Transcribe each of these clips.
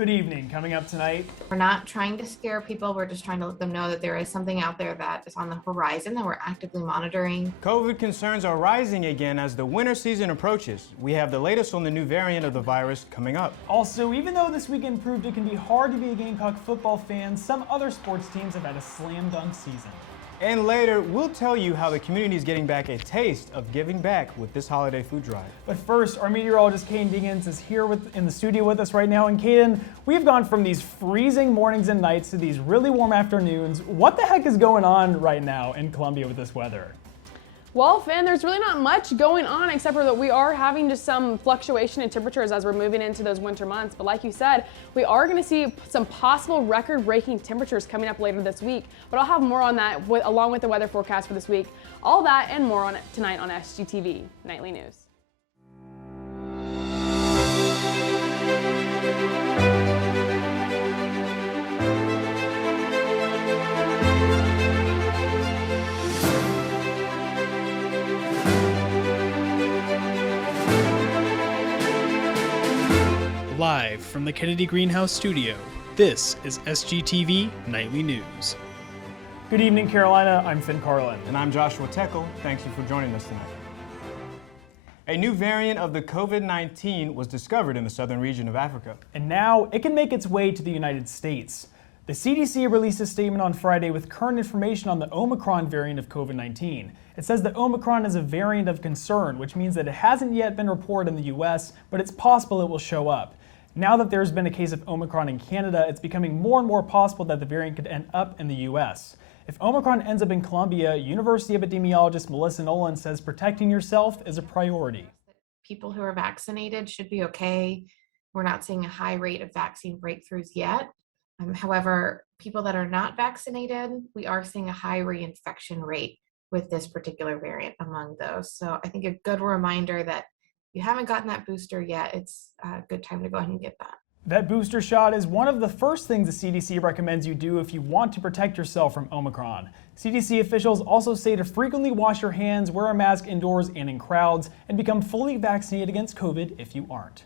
Good evening. Coming up tonight, We're not trying to scare people. We're just trying to let them know that there is something out there that is on the horizon that we're actively monitoring. COVID concerns are rising again as the winter season approaches. We have the latest on the new variant of the virus coming up. also, even though this weekend proved it can be hard to be a Gamecock football fan, some other sports teams have had a slam dunk season. And later, we'll tell you how the community is getting back a taste of giving back with this holiday food drive. But first, our meteorologist Caden Diggins is here in the studio with us right now. And Caden, we've gone from these freezing mornings and nights to these really warm afternoons. What the heck is going on right now in Columbia with this weather? Well, Finn, there's really not much going on except for that we are having just some fluctuation in temperatures as we're moving into those winter months. But like you said, we are going to see some possible record-breaking temperatures coming up later this week. But I'll have more on that along with the weather forecast for this week. All that and more on tonight on SGTV Nightly News. Live from the Kennedy Greenhouse studio, this is SGTV Nightly News. Good evening, Carolina. I'm Finn Carlin. And I'm Joshua Teckel. Thanks you for joining us tonight. A new variant of the COVID-19 was discovered in the southern region of Africa. And now it can make its way to the United States. The CDC released a statement on Friday with current information on the Omicron variant of COVID-19. It says that Omicron is a variant of concern, which means that it hasn't yet been reported in the US, but it's possible it will show up. Now that there's been a case of Omicron in Canada, it's becoming more and more possible that the variant could end up in the US. If Omicron ends up in Columbia, University epidemiologist Melissa Nolan says protecting yourself is a priority. People who are vaccinated should be okay. We're not seeing a high rate of vaccine breakthroughs yet. However, people that are not vaccinated, we are seeing a high reinfection rate with this particular variant among those. So I think a good reminder that if you haven't gotten that booster yet, it's a good time to go ahead and get that. That booster shot is one of the first things the CDC recommends you do if you want to protect yourself from Omicron. CDC officials also say to frequently wash your hands, wear a mask indoors and in crowds, and become fully vaccinated against COVID if you aren't.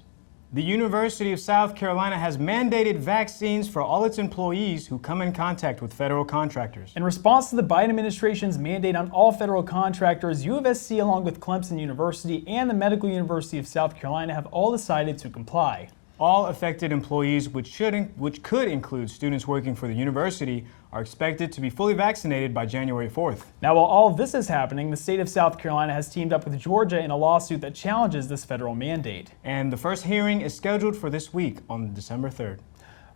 The University of South Carolina has mandated vaccines for all its employees who come in contact with federal contractors. In response to the Biden administration's mandate on all federal contractors, U of SC along with Clemson University and the Medical University of South Carolina have all decided to comply. All affected employees, which could include students working for the university, are expected to be fully vaccinated by January 4th. Now, while all of this is happening, the state of South Carolina has teamed up with Georgia in a lawsuit that challenges this federal mandate. And the first hearing is scheduled for this week on December 3rd.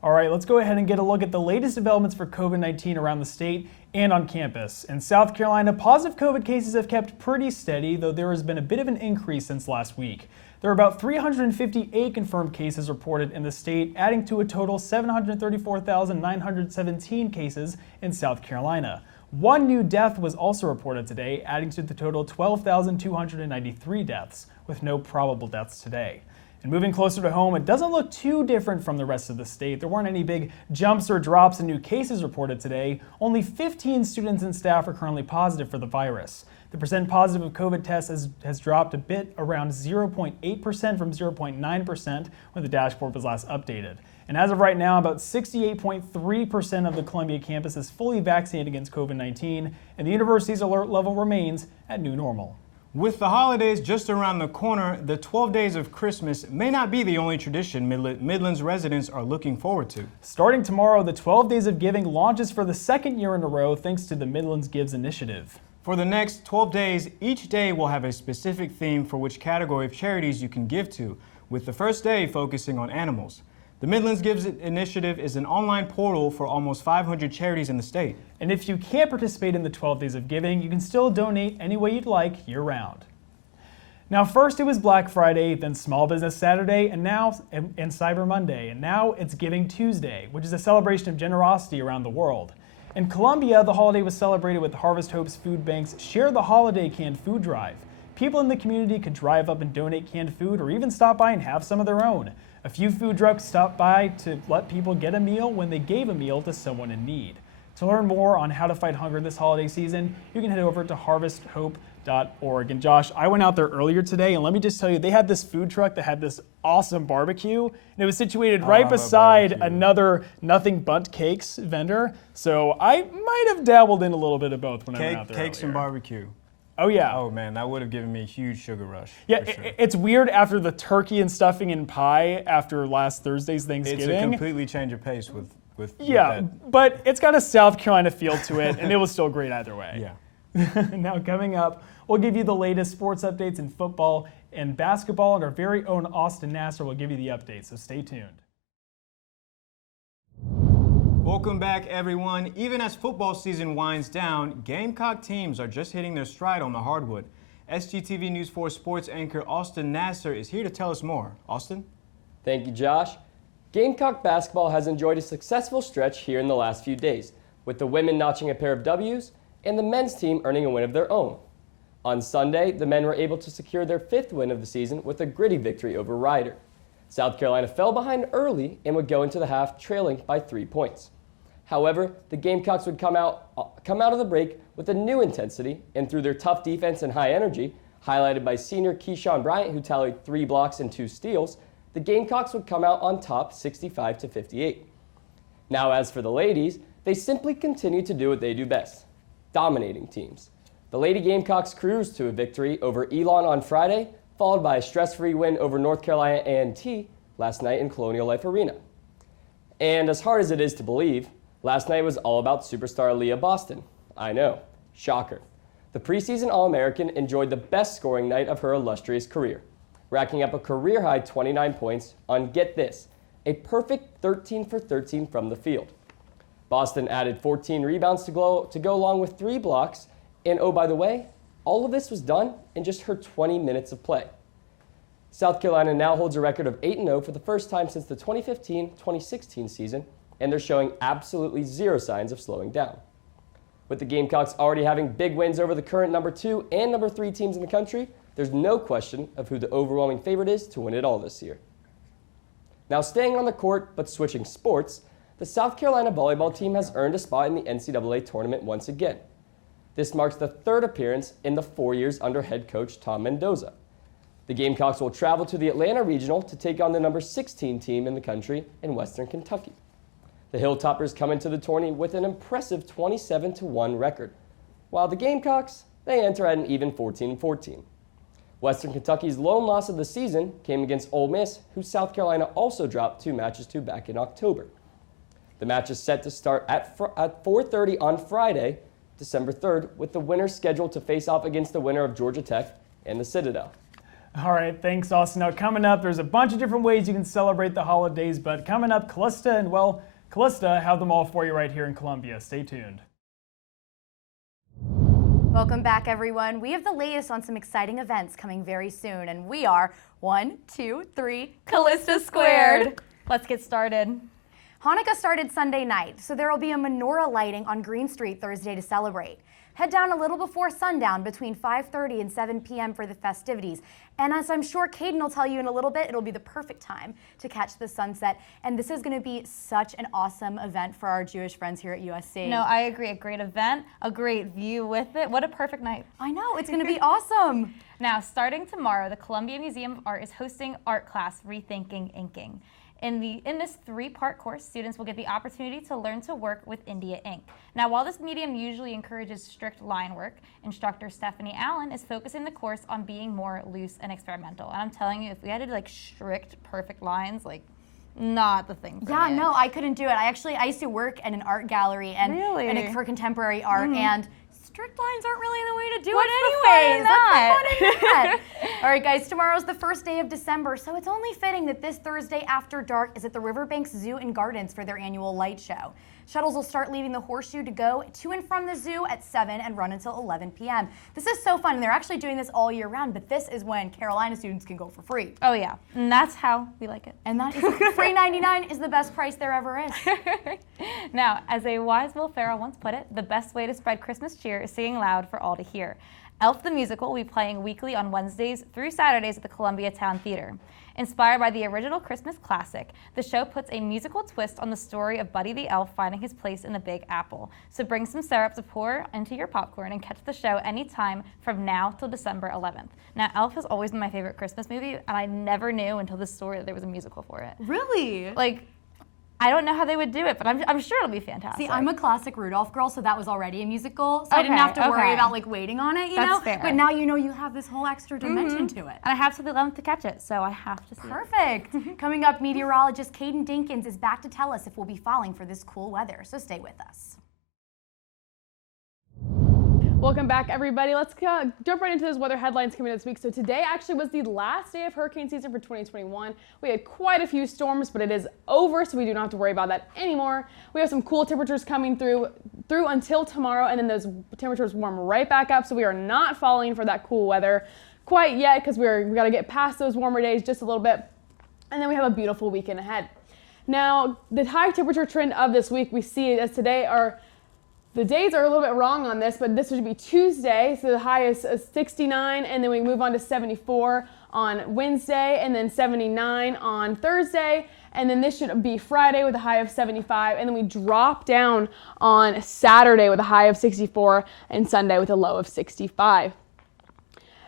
All right, let's go ahead and get a look at the latest developments for COVID-19 around the state and on campus. In South Carolina, positive COVID cases have kept pretty steady, though there has been a bit of an increase since last week. There are about 358 confirmed cases reported in the state, adding to a total 734,917 cases in South Carolina. One new death was also reported today, adding to the total 12,293 deaths, with no probable deaths today. And moving closer to home, it doesn't look too different from the rest of the state. There weren't any big jumps or drops in new cases reported today. Only 15 students and staff are currently positive for the virus. The percent positive of COVID tests has dropped a bit, around 0.8% from 0.9% when the dashboard was last updated. And as of right now, about 68.3% of the Columbia campus is fully vaccinated against COVID-19, and the university's alert level remains at new normal. With the holidays just around the corner, the 12 days of Christmas may not be the only tradition Midlands residents are looking forward to. Starting tomorrow, the 12 Days of Giving launches for the second year in a row thanks to the Midlands Gives initiative. For the next 12 days, each day will have a specific theme for which category of charities you can give to, with the first day focusing on animals. The Midlands Gives initiative is an online portal for almost 500 charities in the state. And if you can't participate in the 12 Days of Giving, you can still donate any way you'd like year-round. Now, first it was Black Friday, then Small Business Saturday, and Cyber Monday, and now it's Giving Tuesday, which is a celebration of generosity around the world. In Colombia, the holiday was celebrated with Harvest Hope's Food Bank's Share the Holiday Canned Food Drive. People in the community could drive up and donate canned food or even stop by and have some of their own. A few food trucks stopped by to let people get a meal when they gave a meal to someone in need. To learn more on how to fight hunger this holiday season, you can head over to harvesthope.org. And Josh, I went out there earlier today, and let me just tell you, they had this food truck that had this awesome barbecue, and it was situated right beside another Nothing Bundt Cakes vendor. So I might have dabbled in a little bit of both when I went out there Cakes and barbecue. Oh yeah. Oh man, that would have given me a huge sugar rush. Yeah, for sure. It's weird after the turkey and stuffing and pie after last Thursday's Thanksgiving. It's a completely change of pace with yeah, that. but it's got a South Carolina feel to it, and it was still great either way. Yeah. Now coming up, we'll give you the latest sports updates in football and basketball, and our very own Austin Nasser will give you the updates, so stay tuned. Welcome back, everyone. Even as football season winds down, Gamecock teams are just hitting their stride on the hardwood. SGTV News 4 sports anchor Austin Nasser is here to tell us more. Austin? Thank you, Josh. Gamecock basketball has enjoyed a successful stretch here in the last few days, with the women notching a pair of W's and the men's team earning a win of their own. On Sunday, the men were able to secure their 5th win of the season with a gritty victory over Ryder. South Carolina fell behind early and would go into the half trailing by 3 points. However, the Gamecocks would come out of the break with a new intensity, and through their tough defense and high energy, highlighted by senior Keyshawn Bryant, who tallied 3 blocks and 2 steals, the Gamecocks would come out on top 65-58. Now as for the ladies, they simply continue to do what they do best, dominating teams. The Lady Gamecocks cruised to a victory over Elon on Friday, followed by a stress-free win over North Carolina A&T last night in Colonial Life Arena. And as hard as it is to believe, last night was all about superstar Leah Boston. I know, shocker. The preseason All-American enjoyed the best scoring night of her illustrious career, racking up a career-high 29 points on, get this, a perfect 13 for 13 from the field. Boston added 14 rebounds to go along with 3 blocks, and oh, by the way, all of this was done in just her 20 minutes of play. South Carolina now holds a record of 8-0 for the first time since the 2015-2016 season, and they're showing absolutely zero signs of slowing down. With the Gamecocks already having big wins over the current number 2 and number 3 teams in the country, there's no question of who the overwhelming favorite is to win it all this year. Now staying on the court, but switching sports, the South Carolina volleyball team has earned a spot in the NCAA tournament once again. This marks the 3rd appearance in the 4 years under head coach Tom Mendoza. The Gamecocks will travel to the Atlanta Regional to take on the number 16 team in the country in Western Kentucky. The Hilltoppers come into the tourney with an impressive 27-1 record, while the Gamecocks, they enter at an even 14-14. Western Kentucky's lone loss of the season came against Ole Miss, who South Carolina also dropped 2 matches to back in October. The match is set to start at 4:30 on Friday, December 3rd, with the winner scheduled to face off against the winner of Georgia Tech and the Citadel. All right, thanks, Austin. Now coming up, there's a bunch of different ways you can celebrate the holidays, but coming up, Callista and, well, Callista have them all for you right here in Columbia. Stay tuned. Welcome back, everyone. We have the latest on some exciting events coming very soon, and we are 1, 2, 3, Callista Squared. Let's get started. Hanukkah started Sunday night, so there will be a menorah lighting on Green Street Thursday to celebrate. Head down a little before sundown between 5:30 and 7 p.m. for the festivities. And as I'm sure Caden will tell you in a little bit, it'll be the perfect time to catch the sunset. And this is going to be such an awesome event for our Jewish friends here at USC. No, I agree. A great event, a great view with it. What a perfect night. I know, it's going to be awesome. Now, starting tomorrow, the Columbia Museum of Art is hosting art class Rethinking Inking. In this 3-part course, students will get the opportunity to learn to work with India ink. Now, while this medium usually encourages strict line work, instructor Stephanie Allen is focusing the course on being more loose and experimental. And I'm telling you, if we had to do like strict, perfect lines, like not the thing for me. No, I couldn't do it. I used to work in an art gallery and for contemporary art, and strict lines aren't really the way to do it anyways. That's All right, guys, tomorrow's the first day of December, so it's only fitting that this Thursday after dark is at the Riverbanks Zoo and Gardens for their annual light show. Shuttles will start leaving the Horseshoe to go to and from the zoo at 7 and run until 11 p.m. This is so fun, and they're actually doing this all year round, but this is when Carolina students can go for free. Oh yeah, and that's how we like it. And that is free $99 is the best price there ever is. Now, as a wise Will Ferrell once put it, the best way to spread Christmas cheer is singing loud for all to hear. Elf the Musical will be playing weekly on Wednesdays through Saturdays at the Columbia Town Theater. Inspired by the original Christmas classic, the show puts a musical twist on the story of Buddy the Elf finding his place in the Big Apple. So bring some syrup to pour into your popcorn and catch the show anytime from now till December 11th. Now, Elf has always been my favorite Christmas movie, and I never knew until this story that there was a musical for it. Really? Like, I don't know how they would do it, but I'm sure it'll be fantastic. See, I'm a classic Rudolph girl, so that was already a musical, so I didn't have to worry about like waiting on it, you know? Fair. But now you know you have this whole extra dimension to it. And I have to the 11th to catch it, so I have to see it. Perfect. Coming up, meteorologist Caden Dinkins is back to tell us if we'll be falling for this cool weather, so stay with us. Welcome back, everybody. Let's jump right into those weather headlines coming this week. So today actually was the last day of hurricane season for 2021. We had quite a few storms, but it is over, so we do not have to worry about that anymore. We have some cool temperatures coming through until tomorrow, and then those temperatures warm right back up, so we are not falling for that cool weather quite yet because we got to get past those warmer days just a little bit, and then we have a beautiful weekend ahead. Now, the high temperature trend of this week we see as today the days are a little bit wrong on this, but this would be Tuesday, so the high is 69, and then we move on to 74 on Wednesday, and then 79 on Thursday, and then this should be Friday with a high of 75, and then we drop down on Saturday with a high of 64, and Sunday with a low of 65.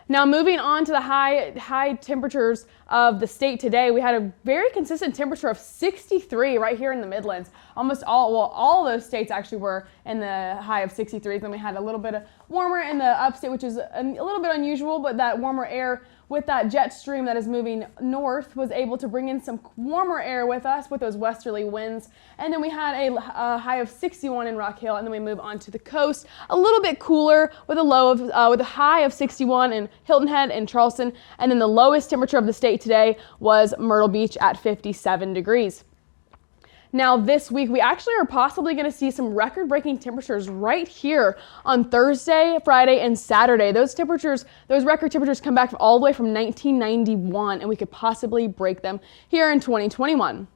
Now moving on to the high temperatures of the state today, we had a very consistent temperature of 63 right here in the Midlands. Almost all those states actually were in the high of 63s. Then we had a little bit of warmer in the upstate, which is a little bit unusual, but that warmer air with that jet stream that is moving north was able to bring in some warmer air with us with those westerly winds. And then we had a high of 61 in Rock Hill, and then we move on to the coast, a little bit cooler with a high of 61 in Hilton Head and Charleston, and then the lowest temperature of the state today was Myrtle Beach at 57 degrees. Now this week, we actually are possibly going to see some record-breaking temperatures right here on Thursday, Friday, and Saturday. Those record temperatures come back all the way from 1991, and we could possibly break them here in 2021.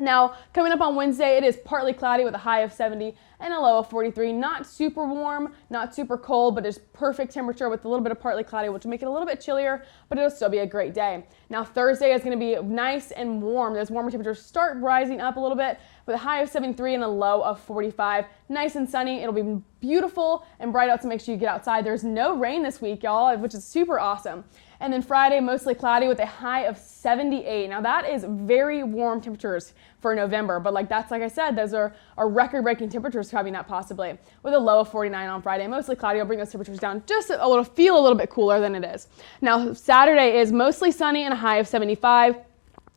Now, coming up on Wednesday, it is partly cloudy with a high of 70 and a low of 43. Not super warm, not super cold, but it's perfect temperature with a little bit of partly cloudy, which will make it a little bit chillier, but it'll still be a great day. Now, Thursday is going to be nice and warm. Those warmer temperatures start rising up a little bit with a high of 73 and a low of 45. Nice and sunny. It'll be beautiful and bright out, so make sure you get outside. There's no rain this week, y'all, which is super awesome. And then Friday, mostly cloudy with a high of 78. Now that is very warm temperatures for November, but like I said, those are record-breaking temperatures having that possibly. With a low of 49 on Friday, mostly cloudy, will bring those temperatures down just feel a little bit cooler than it is. Now Saturday is mostly sunny and a high of 75.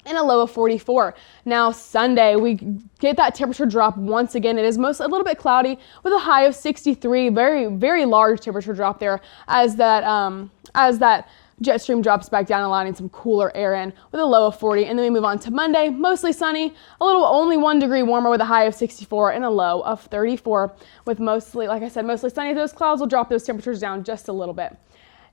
And a low of 44. Now Sunday, we get that temperature drop once again. It is mostly a little bit cloudy with a high of 63. Very, very large temperature drop there as that jet stream drops back down, allowing some cooler air in with a low of 40. And then we move on to Monday, mostly sunny, only 1 degree warmer with a high of 64 and a low of 34. With mostly, like I said, mostly sunny. Those clouds will drop those temperatures down just a little bit.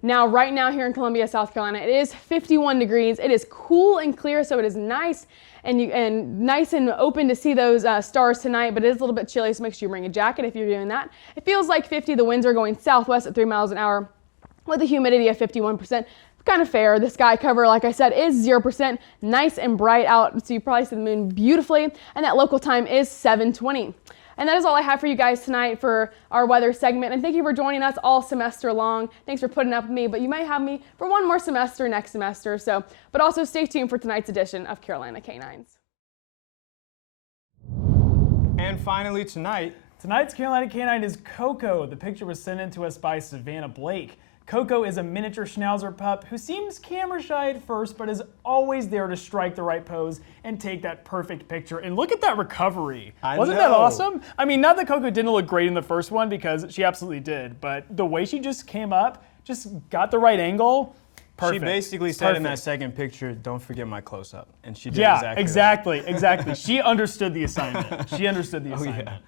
Now, right now here in Columbia, South Carolina, it is 51 degrees. It is cool and clear, so it is nice and nice and open to see those stars tonight, but it is a little bit chilly, so make sure you bring a jacket if you're doing that. It feels like 50. The winds are going southwest at 3 miles an hour with a humidity of 51%. Kind of fair. The sky cover, like I said, is 0%. Nice and bright out, so you probably see the moon beautifully, and that local time is 7:20. And that is all I have for you guys tonight for our weather segment. And thank you for joining us all semester long. Thanks for putting up with me, but you might have me for one more semester next semester. But also stay tuned for tonight's edition of Carolina Canines. And finally tonight's Carolina Canine is Coco. The picture was sent in to us by Savannah Blake. Coco is a miniature Schnauzer pup who seems camera shy at first, but is always there to strike the right pose and take that perfect picture. And look at that recovery. Wasn't that awesome? I mean, not that Coco didn't look great in the first one, because she absolutely did, but the way she just came up, just got the right angle. Perfect. She basically said in that second picture, "Don't forget my close-up," and she did exactly. She understood the assignment. Yeah.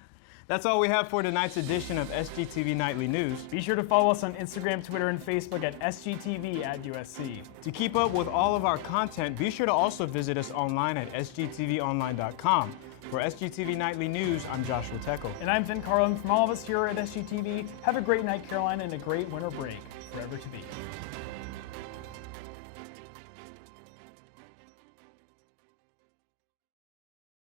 That's all we have for tonight's edition of SGTV Nightly News. Be sure to follow us on Instagram, Twitter, and Facebook at SGTV@USC. To keep up with all of our content, be sure to also visit us online at sgtvonline.com. For SGTV Nightly News, I'm Joshua Teckel. And I'm Finn Carlin. From all of us here at SGTV, have a great night, Carolina, and a great winter break. Forever to be.